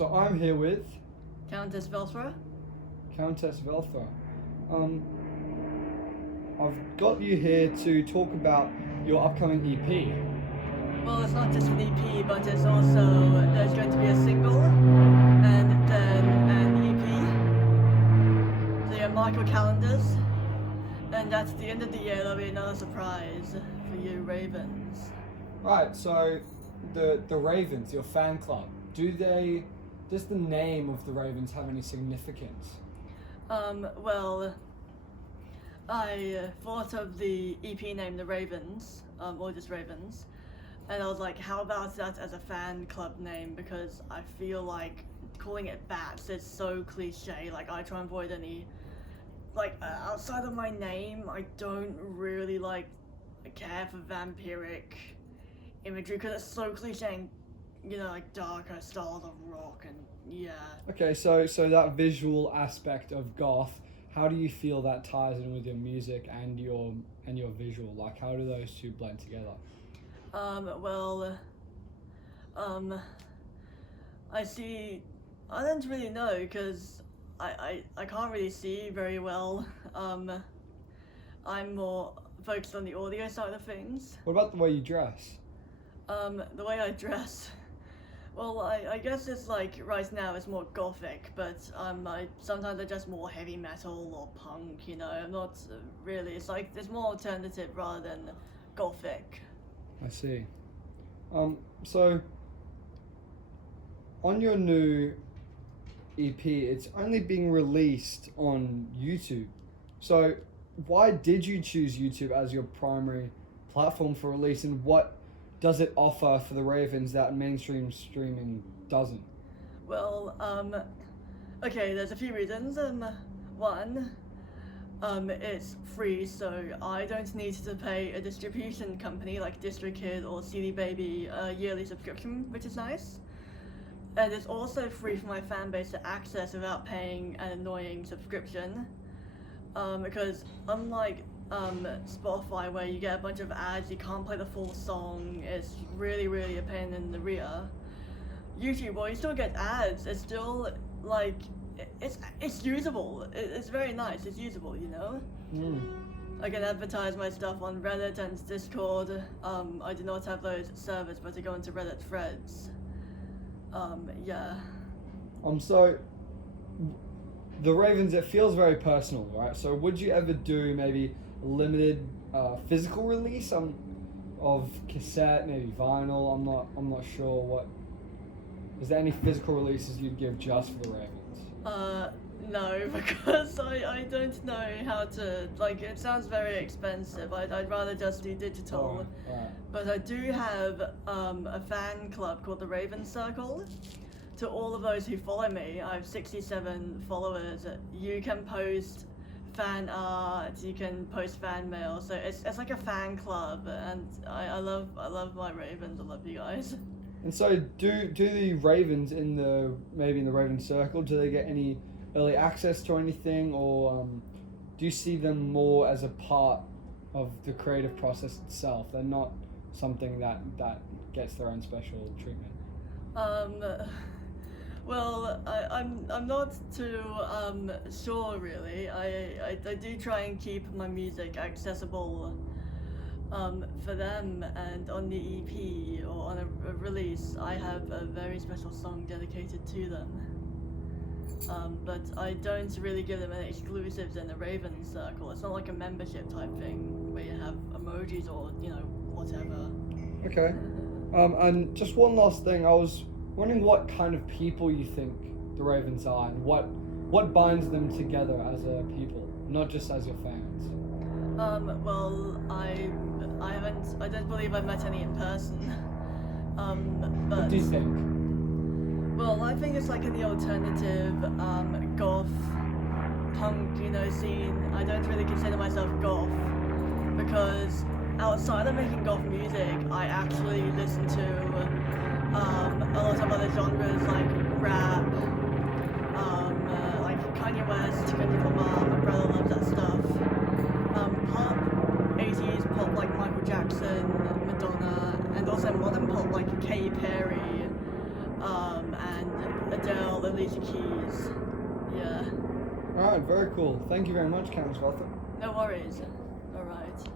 So I'm here with Countess Velathra. Countess Velathra. I've got you here to talk about your upcoming EP. Well, it's not just an EP, but it's also there's going to be a single and then an EP. So yeah, mark your calendars, and at the end of the year there'll be another surprise for you Ravens. Right, so the Ravens, your fan club, does the name of the Ravens have any significance? Well, I thought of the EP name, The Ravens, or just Ravens, and I was like, how about that as a fan club name? Because I feel like calling it Bats is so cliche. Like, I try and avoid any, outside of my name, I don't really, care for vampiric imagery because it's so cliche and, like darker styles of rock and yeah. Okay, so that visual aspect of goth, how do you feel that ties in with your music and your visual? Like, how do those two blend together? I don't really know because I can't really see very well. I'm more focused on the audio side of things. What about the way you dress? The way I dress. Well, I guess it's like right now it's more gothic, but sometimes I dress more heavy metal or punk. I'm not really. It's more alternative rather than gothic. I see. So on your new EP, it's only being released on YouTube. So why did you choose YouTube as your primary platform for release, and what does it offer for the Ravens that mainstream streaming doesn't? Well, okay, there's a few reasons. One, it's free, so I don't need to pay a distribution company like DistroKid or CD Baby a yearly subscription, which is nice. And it's also free for my fan base to access without paying an annoying subscription. Because unlike Spotify, where you get a bunch of ads, you can't play the full song, it's really, really a pain in the rear. YouTube, well, you still get ads, it's still, it's usable, it's very nice, it's usable, I can advertise my stuff on Reddit and Discord. I do not have those servers, but to go into Reddit threads. Yeah. So the Ravens, it feels very personal, right? So would you ever do maybe a limited physical release of cassette, maybe vinyl? I'm not sure what. Is there any physical releases you'd give just for the Ravens? No, because I don't know how to, it sounds very expensive. I'd rather just do digital. Oh, right. But I do have a fan club called the Raven Circle. To all of those who follow me, I have 67 followers. You can post fan art, you can post fan mail, so it's like a fan club, and I love my Ravens. I love you guys. And so do the Ravens in the Raven Circle, do they get any early access to anything, or do you see them more as a part of the creative process itself? They're not something that gets their own special treatment. Well, I'm not too sure really. I do try and keep my music accessible for them, and on the EP or on a release I have a very special song dedicated to them. But I don't really give them any exclusives in the Raven Circle. It's not like a membership type thing where you have emojis or whatever. Okay. And just one last thing, I was wondering what kind of people you think the Ravens are, and what binds them together as a people, not just as your fans. Well, I don't believe I've met any in person. But What do you think? well, I think it's like in the alternative goth punk scene. I don't really consider myself goth because outside of making goth music, I actually listen to a lot of other genres like rap, like Kanye West, Kendrick Lamar. My brother loves that stuff. Pop, 80s pop like Michael Jackson, Madonna, and also modern pop like Katy Perry, and Adele. release the keys. Yeah. Alright, very cool. Thank you very much, Countess Velathra. No worries. Alright.